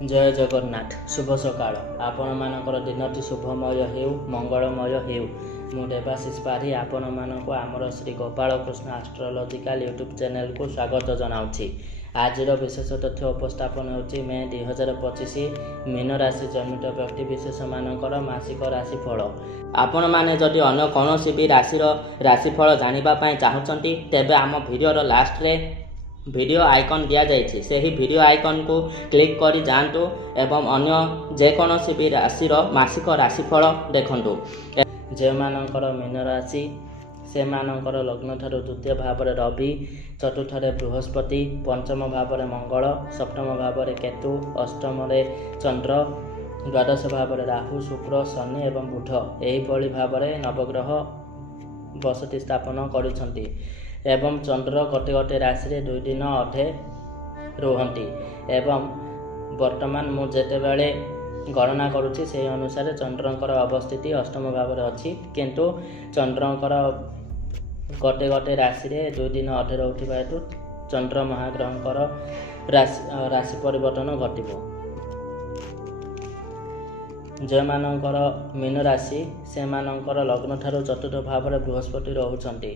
जय जगन्नाथ शुभ सकाळ आपण मानकर दिनटी शुभमय हेउ मंगलमय हेउ मु देवाशीष पारी आपण मानक आमर Shri Gopal Krishna astrological YouTube channel को स्वागत जनाउछि। आज विशेष तथ्य उपस्थापन होछि मे 2025 मीन राशि जन्मित व्यक्ति विशेष मानकर मासिक राशिफल। आपण माने जदि अन्य कोनोसी भी राशिफल जानिबा पय चाहउछंती तेबे आम वीडियो लास्ट रे वीडियो आइकन दिया जाइछि सेही वीडियो आइकन को क्लिक करी जानतु एवं अन्य जेकोसी भी राशि मासिक राशिफल देखंतु। जे मानकर मीन राशि से मानकर लग्न ठारू द्वितीय भाव में रवि, चतुर्थ बृहस्पति, पंचम भाव में मंगल, सप्तम भाव में केतु, अष्टम चंद्र, द्वादश भाव में राहु, शुक्र, शनि एवं बुध यही भाव में नवग्रह बसति स्थापन करुछंती एवं चंद्र गोटे गोटे राशि रे 2 दिन अधे रुहंती एवं वर्तमान मु जेतेबेले गणना करुछि से अनुसार चंद्रंकर अवस्थिति अष्टम भाव में अच्छी किंतु चंद्रंकर गोटे गोटे राशि रे 2 दिन अधे रहुथिबा हेतु चंद्र महाग्रहंकर राशि परिवर्तन घटिबो। जे मानकर मीन राशि से मानकर लग्न ठारू चतुर्थ भाव में बृहस्पति रहुछंती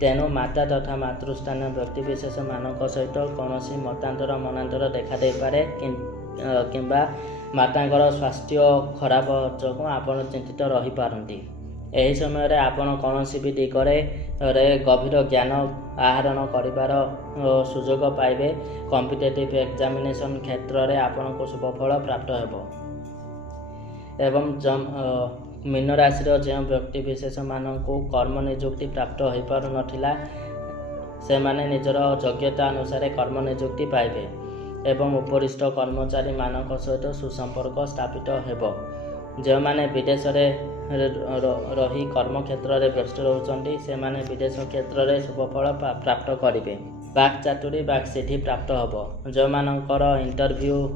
तेणु माता तथा मातृस्थान व्यक्ति विशेष मानक सहित कौन मतांतर मनांतर देखा दे पारे किंबा मातांकर स्वास्थ्य खराब जो आपण चिंतित रही पारंती। एही समय रे आपण कौनसी भी दिगरे गभीर ज्ञान आहरण करिवार सुजोग पाइबे। कॉम्पिटिटिव एग्जामिनेशन क्षेत्र रे आपण को शुभफल प्राप्त हेबो एवं मीन राशि जो व्यक्ति विशेष मानक कर्म नियुक्ति प्राप्त हो पार नथिला से माने निजर योग्यता अनुसार कर्म नियुक्ति पाइबे एवं उपरिष्ट कर्मचारी मानक सहित सुसंपर्क स्थापित हेबो। जो माने विदेश रे रही कर्म क्षेत्र रे व्यस्त रहउचंती से माने विदेश क्षेत्र रे शुभफल प्राप्त करिवे। बाक चातुरी बाक सिद्धि प्राप्त हेबो। जो मानकर इंटरव्यू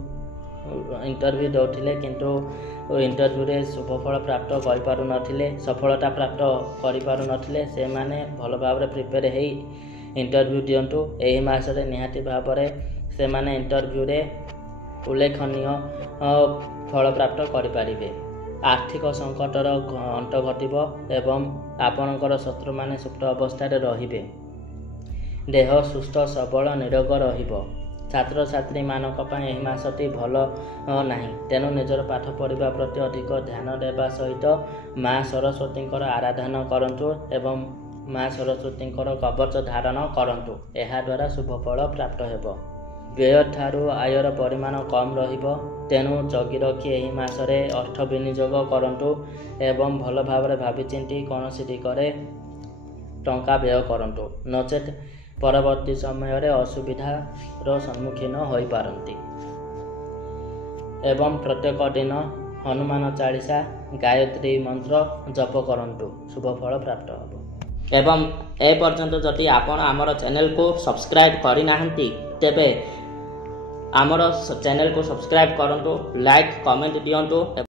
दौथिले किंतु इंटरव्यू रे शुभफल प्राप्त करि पारु नथिले सफलता प्राप्त करि पारु नथिले से माने भल भाव रे प्रिपेयर हेई इंटरव्यू दियंतु। एही मास रे निहाती भाव रे से माने इंटरव्यू रे उल्लेखनीय फल प्राप्त करि पारिबे। आर्थिक संकटर अंत घटिबो एवं आपणकर शत्रु माने सुप्त अवस्था रे रहिबे। देह सुस्थ सबल निरोग रहिबो। छात्र छात्री मानक एही मासटी भल नाही तेणु निजर पाठ पढ़ा प्रति अधिक ध्यान देवा सहित माँ सरस्वती आराधना करंतु एवं माँ सरस्वती कवच धारण करंतु। एहा द्वारा शुभफल प्राप्त हेबो। व्यय ठारू आयर परिमाण कम रहिबो तेणु जगी रखी एही मासरे अर्थ विनियोग करंतु एवं भल भाव रे भाबी चिंती कोनोसी दिगरे टंका व्यय करंतु नचेत परवर्ती समय रे असुविधार सम्मुखीन होई पारंती। एवं प्रत्येक दिन हनुमान चालीसा गायत्री मंत्र जप करंतु शुभफल प्राप्त हेबो। एवं ए पर्यंत जदि आपण आमर चैनल को सब्सक्राइब करि नाहंती तेबे आमर चैनल को सब्सक्राइब करंतु लाइक कमेंट दियंतु।